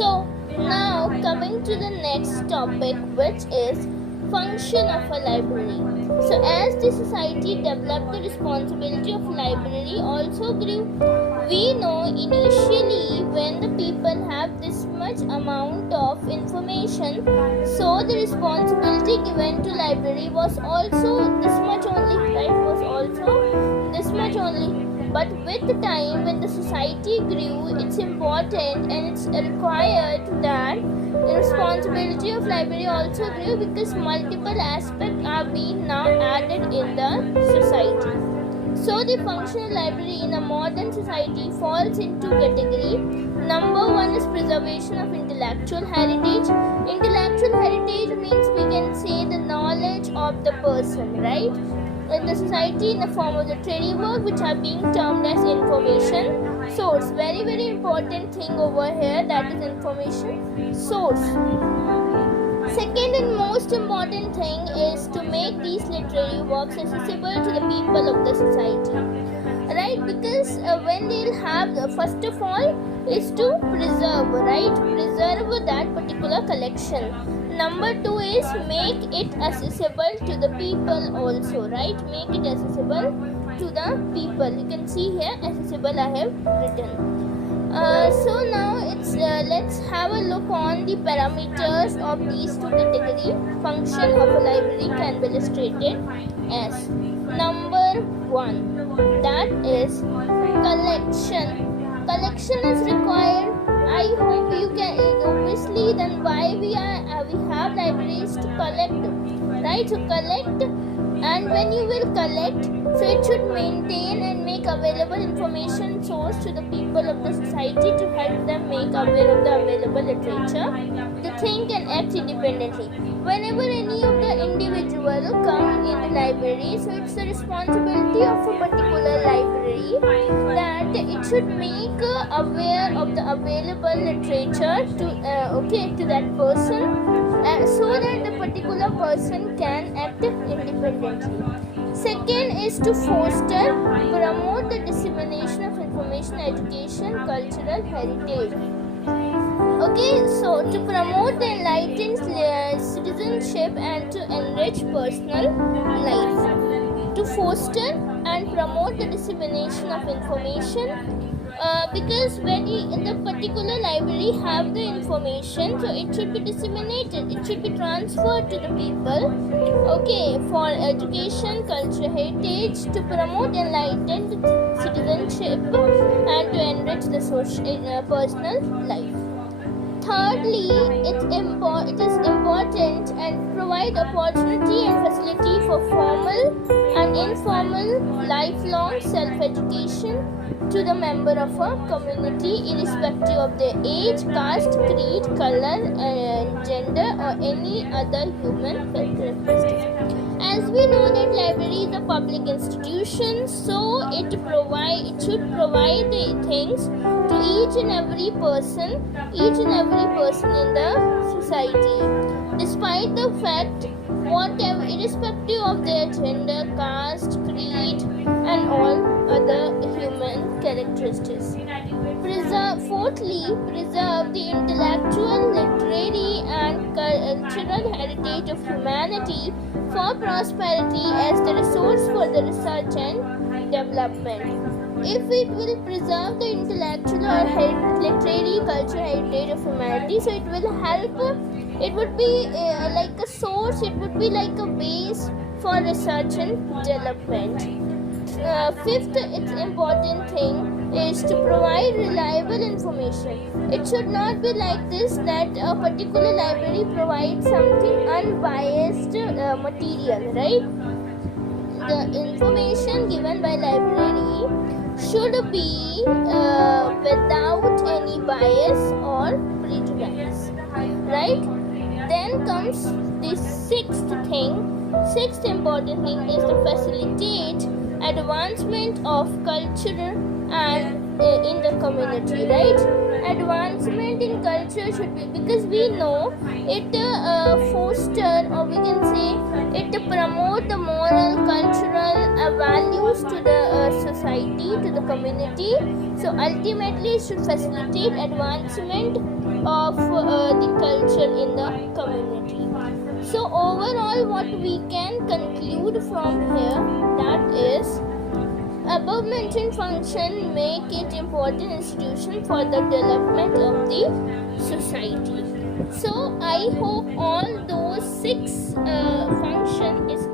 So now coming to the next topic, which is function of a library. So as the society developed, the responsibility of library also grew. We know initially when the people have this much amount of information, so the responsibility given to library was also this much only, right? Was also this much only. But with the time, when the society grew, it's important and it's required that the responsibility of library also grew, because multiple aspects are being now added in the society. So the functional library in a modern society falls into category. Number one is preservation of intellectual heritage. Intellectual heritage means we can say the knowledge of the person, right? In the society, in the form of the literary work, which are being termed as information source. Very important thing over here, that is information source. Second and most important thing is to make these literary works accessible to the people of the society, right? Because when they'll have, first of all is to preserve, right? Preserve that particular collection. Number two is make it accessible to the people also, right? Make it accessible to the people. You can see here accessible I have written. So now let's have a look on the parameters of these two categories. Function of a library can be illustrated as number one, that is collection. Collection is required. I hope you can, obviously then why we have libraries to collect, right? To collect, and when you will collect, so it should maintain and make available information source to the people of the society to help them make aware of the available literature, to think and act independently. Whenever any of the individual come in the library, so it's the responsibility of a particular library that it should make aware of the available literature to that person, so that the particular person can act independently. Second is to foster, promote the dissemination of information, education, cultural heritage. Okay, so to promote the enlightened citizenship and to enrich personal life. To foster and promote the dissemination of information, because when the particular library have the information, so it should be disseminated, it should be transferred to the people, okay, for education, culture, heritage, to promote enlightened citizenship and to enrich the personal life. Thirdly, it is important and provide opportunity and facility for formal and informal lifelong self-education to the member of a community, irrespective of their age, caste, creed, color, gender, or any other human characteristics. As we know that library is a public institution, so it should provide the things to each and every person in the society, despite the fact, whatever, irrespective of their gender, caste, creed, and all other human characteristics. Fourthly, preserve the intellectual, literary, and cultural heritage of humanity for prosperity as the resource for the research and development. If it will preserve the intellectual or literary cultural heritage of humanity, so it will help. It would be like a source, it would be like a base for research and development. Fifth, its important thing is to provide reliable information. It should not be like this, that a particular library provides something unbiased material, right? The information given by library should be without any bias or prejudice, right? Then comes the sixth important thing is to facilitate advancement of culture and in the community, right? Advancement in culture should be, because we know it foster, or we can say it promote the moral, cultural values to the society, to the community. So ultimately it should facilitate advancement of the culture in the community. So overall, what we can conclude from here, that is, above mentioned function make it important institution for the development of the society. So I hope all those 6 function is